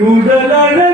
五的男人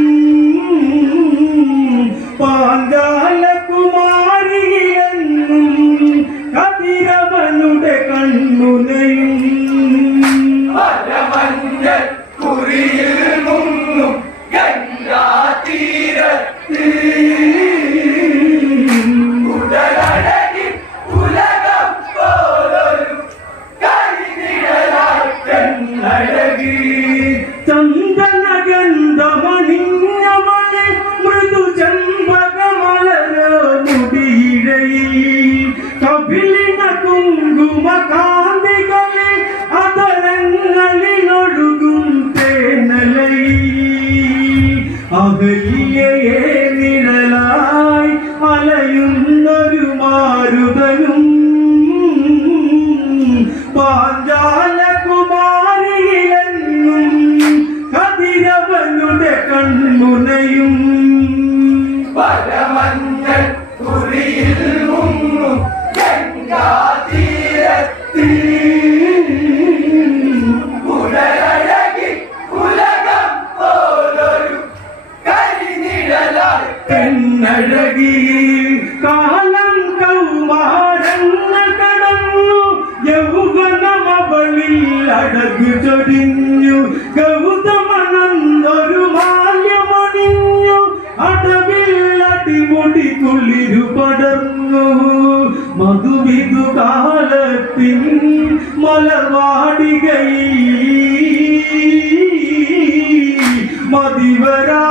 കണ്ണുനഴി 的一页页 மதிவரா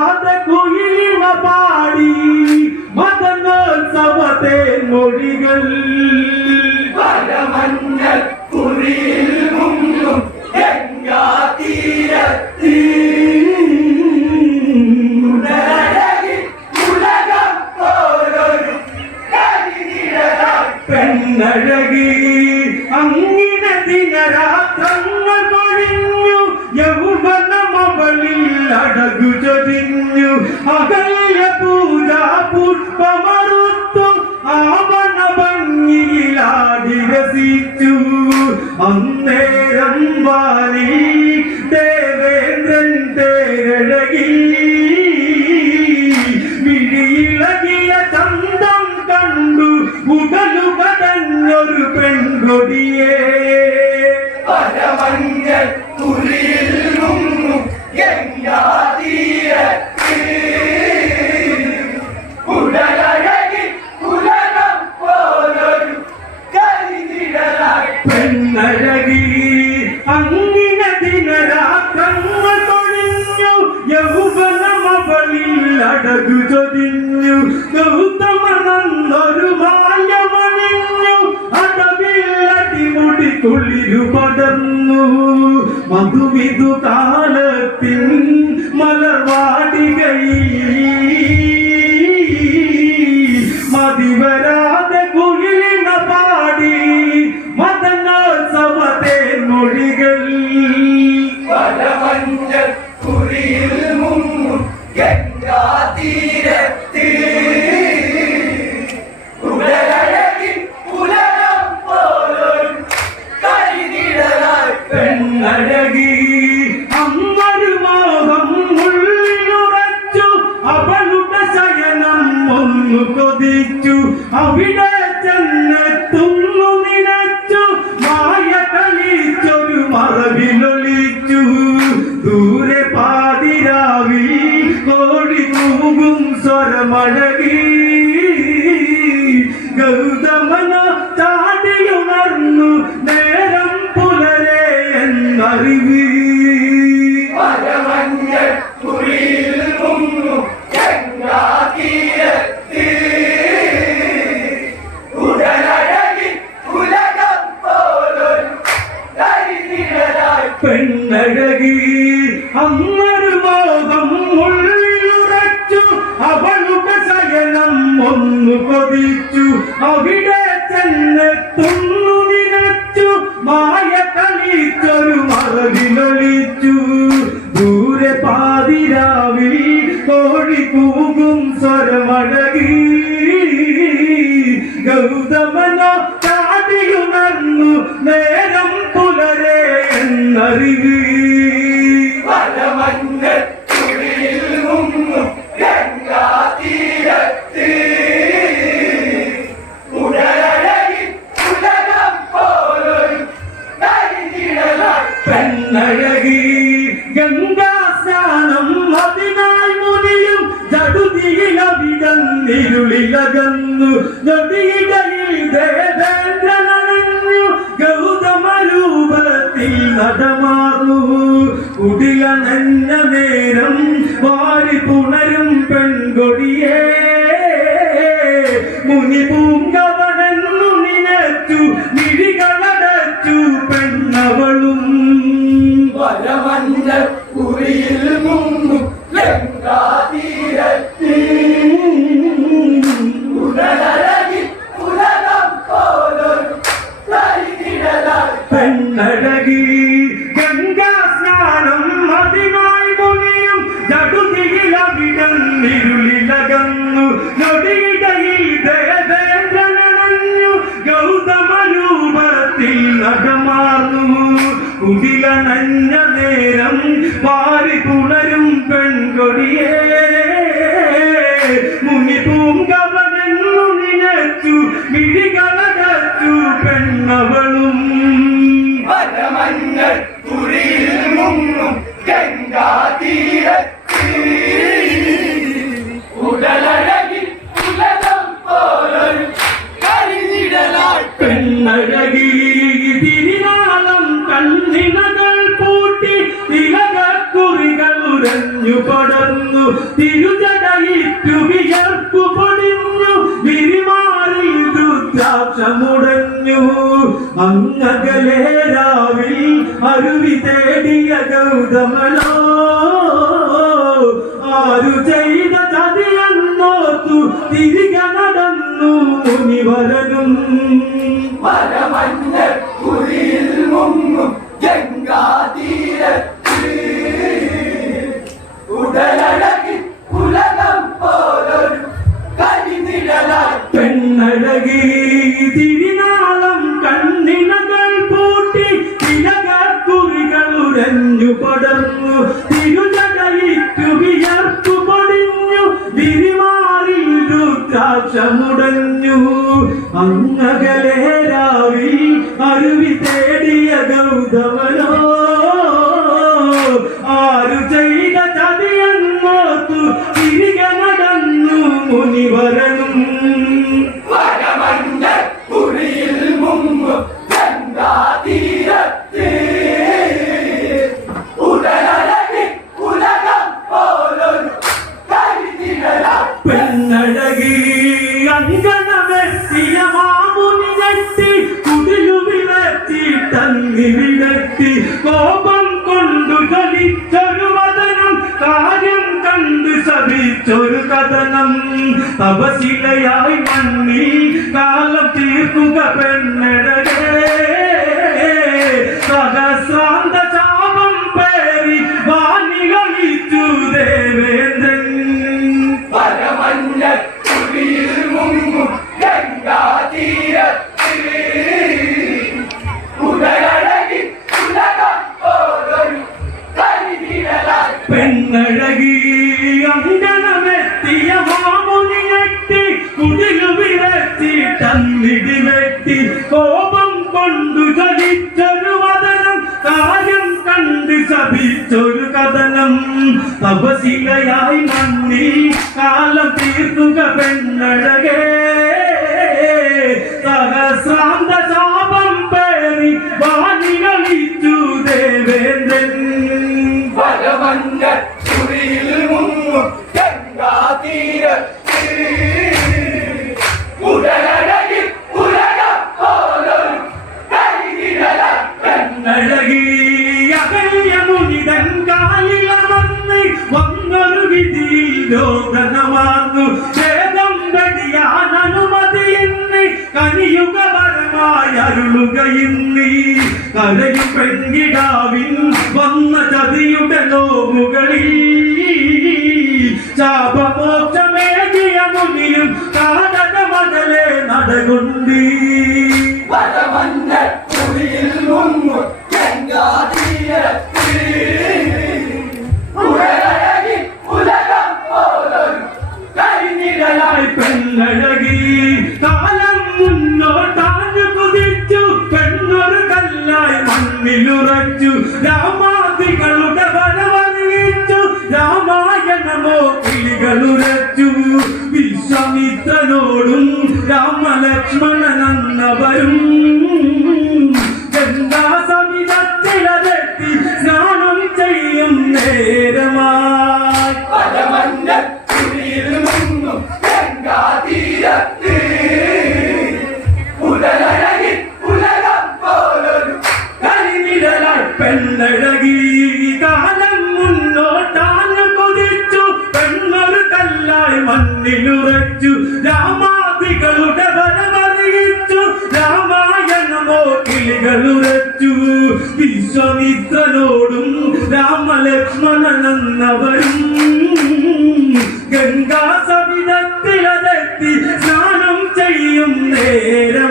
ഗൗതമനന്നൊരു ബാല്യമണിഞ്ഞു അടവില്ലടി മുടി തുളിരു പടർന്നു. താ കണ്ണഴകി. ഗംഗാസ്ഥാനം അതിനായി മുനിയും ചടുതിയിലവിടന്നിരുളിലകന്നു നദിയുടെ குறியில் গড়িয়ে നാശമുടഞ്ഞു അങ്ങകലെ രാവിൽ അരുവി തേടിയ ഗൗതമനോ ആരു ചെയ്ത ചതിയെന്നോത്തു തിരികെ നടന്നു മുനിവരനും. വരമഞ്ഞ കുറിയിൽ മുങ്ങും ഗംഗാതീരത്തിൽ ഉടലഴകി ഉലകം പോലൊരു കരിനിഴലായി. പെണ്ണഴകി your pardon. never തപിച്ചൊരു കഥനം തപസിലയായി മണ്ണിൽ കാലം തീർക്കുക പെണ്ണഴകേ. സഹസ്രാന്ത ശാപം പേറി വാണികളിച്ചു ദേവേന്ദ്രൻ. ഭഗവന്റെ മുന്നു ഗംഗാതീര ഇടൻ കാലിലമർന്ന് വന്നൊരു വിധിയിൽ ലോകനമാർന്നു. ഛേദം വെടിയാൻ അനുമതി ഇന്ന്. കനിയുക അരുളുക ഇന്ന്. കലയും പെൺകിടാ ഗംഗാ സവിധത്തിലതെത്തി സ്നാനം ചെയ്യും നേരം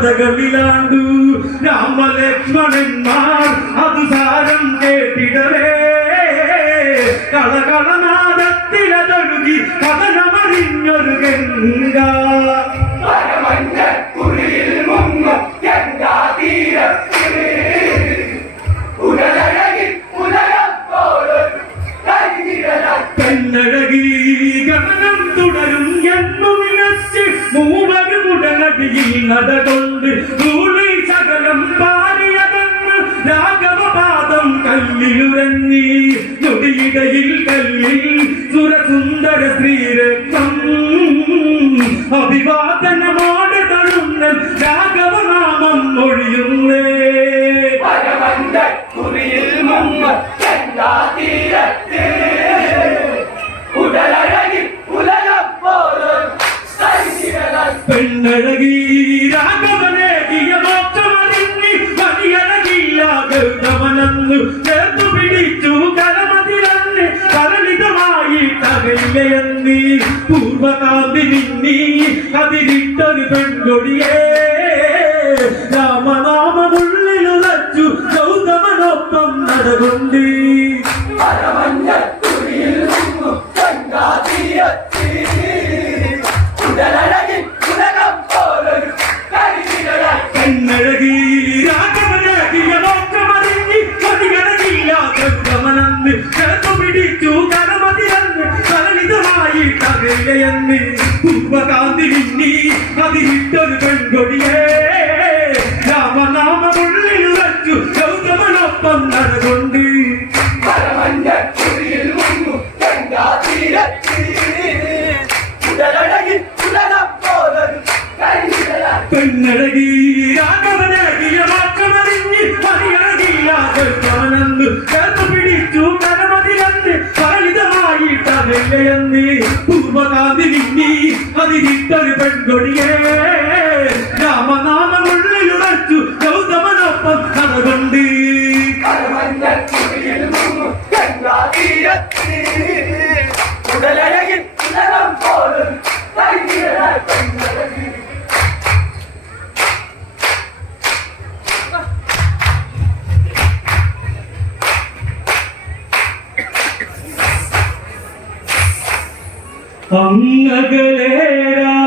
രാധകളിലാണ്ടു രാമലക്ഷ്മണന്മാർ അത് സാരം കേട്ടിടവേ. കളകളനാദത്തിലതൊഴുകി കഥനമറിഞ്ഞൊരു ഗംഗ. കണ്ണഴകി ഗമനം തുടരും എന്നു വിനശ് മൂവരും ഉടനടിയിൽ നടകൊള്ള കല്ലിലുറങ്ങി ഞൊടിയിടയിൽ കല്ലിൽ സുരസുന്ദര സ്ത്രീരക്തം അഭിവാദനമാണ് തഴുന്ന രാഘവനാമം ഒഴിയുന്നേ. കുറിയിൽ മങ്ങ തീരത്തേ? പെണ്ണഴകി രാഘവനേകിയ മാത്രമറിഞ്ഞി മണിയഴകില്ലാതെ প্রেম জড়িয়ে അതിരിട്ടൊരു പെൺകൊടിയേ അതിരിട്ടൊരു പെൺകൊടിയേ രാമനാമമുള്ളിൽ അങ്ങകലേരാവിൽ